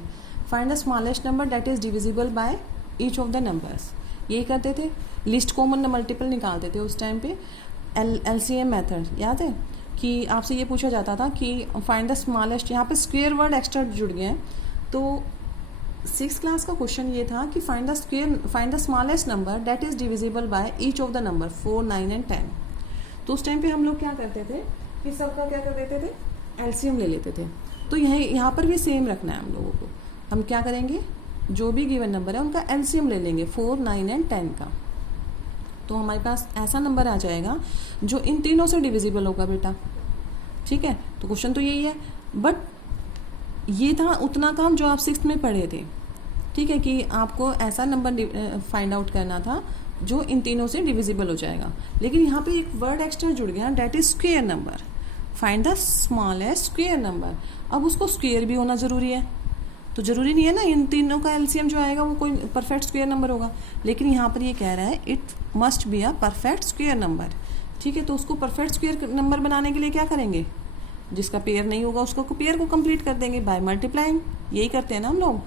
find the smallest number that is divisible by each of the numbers. यही करते थे, लिस्ट कॉमन मल्टीपल निकालते थे उस टाइम पे। LCM मेथड याद है कि आपसे ये पूछा जाता था कि फाइंड द स्मॉलेस्ट, यहाँ पे स्क्वायर वर्ड एक्स्ट्रा जुड़ गए हैं। तो 6th क्लास का क्वेश्चन ये था कि find the smallest number that is divisible by each of the number 4 9 and 10। तो उस टाइम पे हम लोग क्या करते थे कि सबका क्या कर देते थे, LCM ले लेते थे। तो यहाँ पर भी सेम रखना है हम लोगों को। हम क्या करेंगे, जो भी गिवन नंबर है उनका LCM ले लेंगे 4 9 एंड 10 का। तो हमारे पास ऐसा नंबर आ जाएगा जो इन तीनों से डिविजिबल होगा बेटा। ठीक है, तो क्वेश्चन तो यही है, बट ये था उतना काम जो आप 6th में पढ़े थे। ठीक है, कि आपको ऐसा नंबर फाइंड आउट करना था जो इन तीनों से डिविजिबल हो जाएगा। लेकिन यहाँ पे एक वर्ड एक्स्ट्रा जुड़ गया, that is square number. Find the smallest square number. अब उसको स्क्वायर भी होना जरूरी है, तो जरूरी नहीं है ना इन तीनों का LCM जो आएगा वो कोई परफेक्ट स्क्वायर नंबर होगा। लेकिन यहाँ पर ये कह रहा है it must be a perfect square number. ठीक है, तो उसको परफेक्ट स्क्वायर नंबर बनाने के लिए क्या करेंगे, जिसका पेयर नहीं होगा उसको पेयर को कंप्लीट कर देंगे बाय मल्टीप्लाइंग। यही करते हैं ना हम लोग,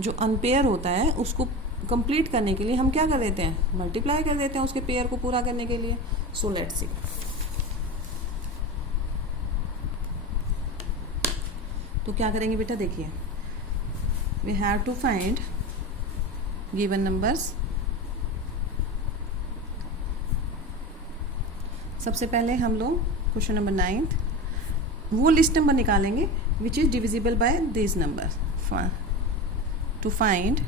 जो अनपेयर होता है उसको कंप्लीट करने के लिए हम क्या कर देते हैं, मल्टीप्लाई कर देते हैं उसके पेयर को पूरा करने के लिए। सो लेट्स सी, तो क्या करेंगे बेटा, देखिए we have to find given numbers। सबसे पहले हम लोग क्वेश्चन नंबर 9 वो लिस्ट नंबर निकालेंगे which is divisible by this number. To find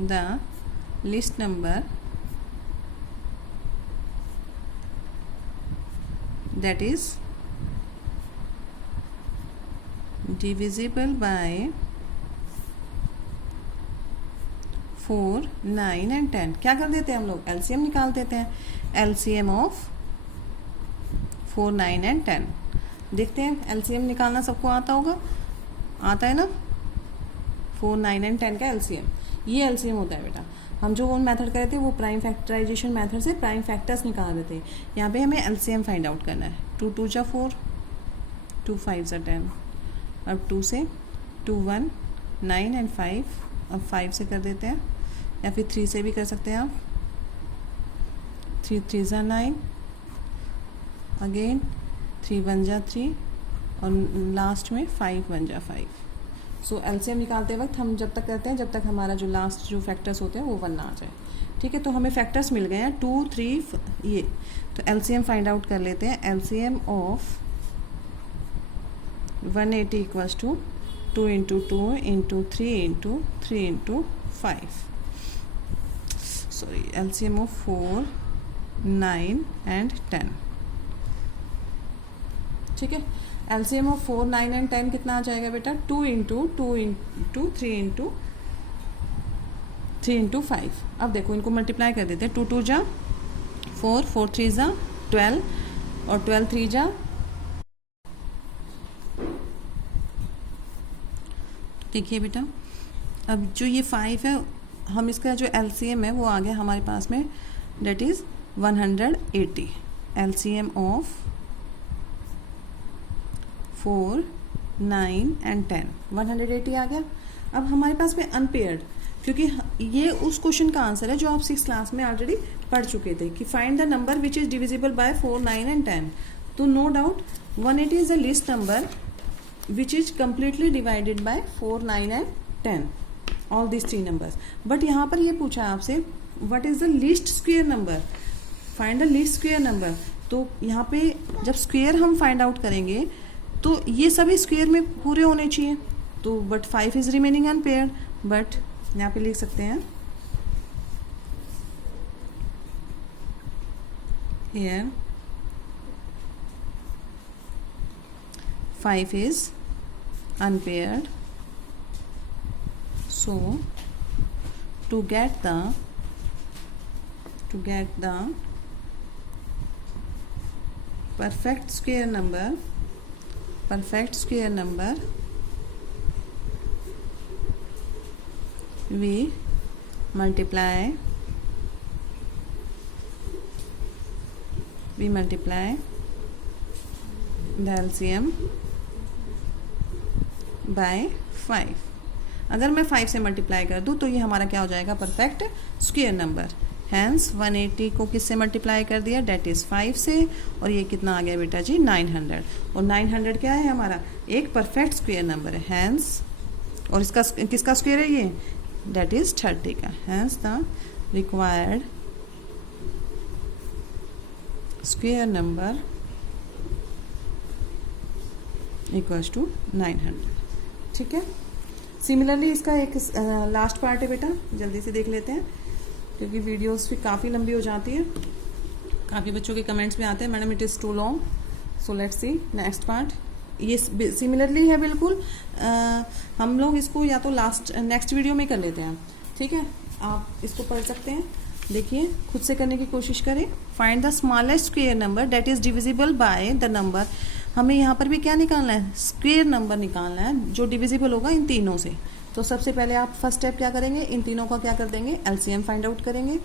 the least number that is divisible by 4, 9 and 10। क्या कर देते हैं हम लोग, एलसीएम निकाल देते हैं। LCM of 4, 9 and 10। देखते हैं एलसीएम निकालना सबको आता होगा, आता है ना। 4, 9 एंड 10 का एलसीएम, ये एलसीएम होता है बेटा। हम जो मेथड कर रहे थे वो प्राइम फैक्टराइजेशन मेथड से प्राइम फैक्टर्स निकाल रहे थे। यहाँ पे हमें एलसीएम फाइंड आउट करना है। 2 2 जा 4, 2 5 जा 10। अब 2 से 2 1 9 एंड 5। अब 5 से कर देते हैं, या फिर 3 से भी कर सकते हैं आप। 3 3 जा 9, अगेन 3 1 जा 3, और लास्ट में 5 1 जा 5। सो एलसीएम निकालते वक्त हम जब तक करते हैं जब तक हमारा जो लास्ट जो फैक्टर्स होते हैं वो 1 ना आ जाए। ठीक है, तो हमें फैक्टर्स मिल गए हैं 2 3 ये। तो एलसीएम फाइंड आउट कर लेते हैं। LCM of 180 equals to 2 into 2 into 3 into 3 into 5। Sorry, LCM of 4, 9 and 10। ठीक है, एलसीएम ऑफ 4, 9 एंड 10 कितना आ जाएगा बेटा, 2 इंटू 2 इंटू 3 इंटू 3 इंटू 5। अब देखो इनको मल्टीप्लाई कर देते हैं। 2 2 जा 4, 4 3 जा 12, और 12 3 जा। देखिए बेटा, अब जो ये 5 है, हम इसका जो एलसीएम है वो आ गया हमारे पास में, that is 180। LCM of 4, 9 and 10 180 आ गया। अब हमारे पास में अनपेयर्ड, क्योंकि ये उस क्वेश्चन का आंसर है जो आप 6th क्लास में ऑलरेडी पढ़ चुके थे कि find the number which is divisible by 4, 9 and 10। तो no doubt 180 is the least number which is completely divided by 4, 9 and 10, all this 3 numbers. But यहाँ पर ये पूछा आपसे what is the least square number, find the least square number. तो यहाँ पे जब स्क्वेयर हम फाइंड आउट करेंगे तो ये सभी स्क्वेयर में पूरे होने चाहिए। तो but 5 is remaining unpaired, but यहाँ पे लिख सकते हैं here 5 is unpaired, so to get the perfect square number we multiply the LCM by 5। अगर मैं 5 से मल्टीप्लाई कर दूं तो ये हमारा क्या हो जाएगा, परफेक्ट स्क्वायर नंबर। हैंस 180 को किससे मल्टीप्लाई कर दिया, डेट इज़ 5 से, और ये कितना आ गया बेटा जी 900। और 900 क्या है हमारा, एक परफेक्ट स्क्वायर नंबर है। हैंस, और इसका किसका स्क्वायर है ये, डेट इज़ 30 का। Hence the required square number equals to 900। ठीक है, सिमिलरली इसका एक लास्ट पार्ट है बेटा, जल्दी से देख लेते हैं क्योंकि वीडियोस फिर काफ़ी लंबी हो जाती है। काफ़ी बच्चों के कमेंट्स में आते हैं madam it is too long, so let's see next part. ये सिमिलरली है बिल्कुल। हम लोग इसको या तो नेक्स्ट वीडियो में कर लेते हैं। ठीक है, आप इसको पढ़ सकते हैं, देखिए खुद से करने की कोशिश करें। Find the smallest square number that is divisible by the number. हमें यहाँ पर भी क्या निकालना है, स्क्वायर नंबर निकालना है जो डिविजिबल होगा इन तीनों से। तो सबसे पहले आप फर्स्ट स्टेप क्या करेंगे, इन तीनों का क्या कर देंगे, एलसीएम फाइंड आउट करेंगे।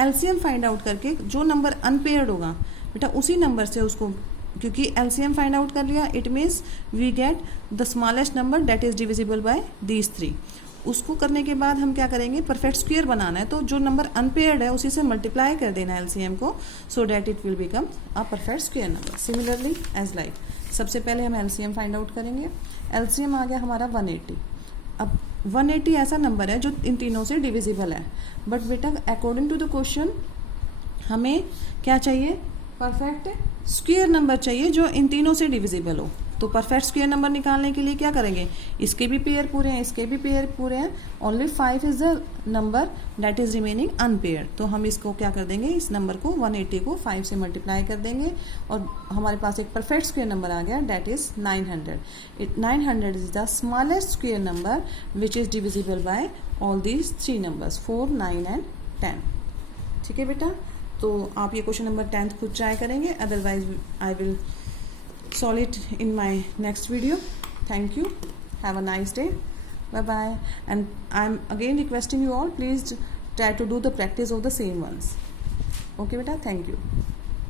एलसीएम फाइंड आउट करके जो नंबर अनपेयर्ड होगा बेटा उसी नंबर से उसको, क्योंकि एलसीएम फाइंड आउट कर लिया it means we get the smallest number that is divisible by these 3। उसको करने के बाद हम क्या करेंगे, परफेक्ट स्क्वायर बनाना है, तो जो नंबर अनपेयर्ड है उसी से मल्टीप्लाई कर देना है एलसीएम को, so that it will become a perfect square number. Similarly as like, सबसे पहले हम एलसीएम फाइंड आउट करेंगे। एलसीएम आ गया हमारा 180। अब 180 ऐसा नंबर है जो इन तीनों से डिविजिबल है, बट बेटा अकॉर्डिंग टू द क्वेश्चन हमें क्या चाहिए, परफेक्ट स्क्वायर नंबर चाहिए जो इन तीनों से डिविजिबल हो। तो परफेक्ट स्क्वायर नंबर निकालने के लिए क्या करेंगे, इसके भी पेयर पूरे हैं, इसके भी पेयर पूरे हैं, only 5 is the number that is remaining unpaired. तो हम इसको क्या कर देंगे, इस नंबर को 180 को 5 से मल्टीप्लाई कर देंगे और हमारे पास एक परफेक्ट स्क्वायर नंबर आ गया, that is 900। 900 is the smallest square number which is divisible bye all these 3 numbers 4, 9 and 10। ठीक है बेटा, तो आप ये क्वेश्चन नंबर 10 खुद ट्राई करेंगे, otherwise I will solve it in my next video. Thank you, have a nice day, bye bye, and I'm again requesting you all, please try to do the practice of the same ones. Okay beta, thank you.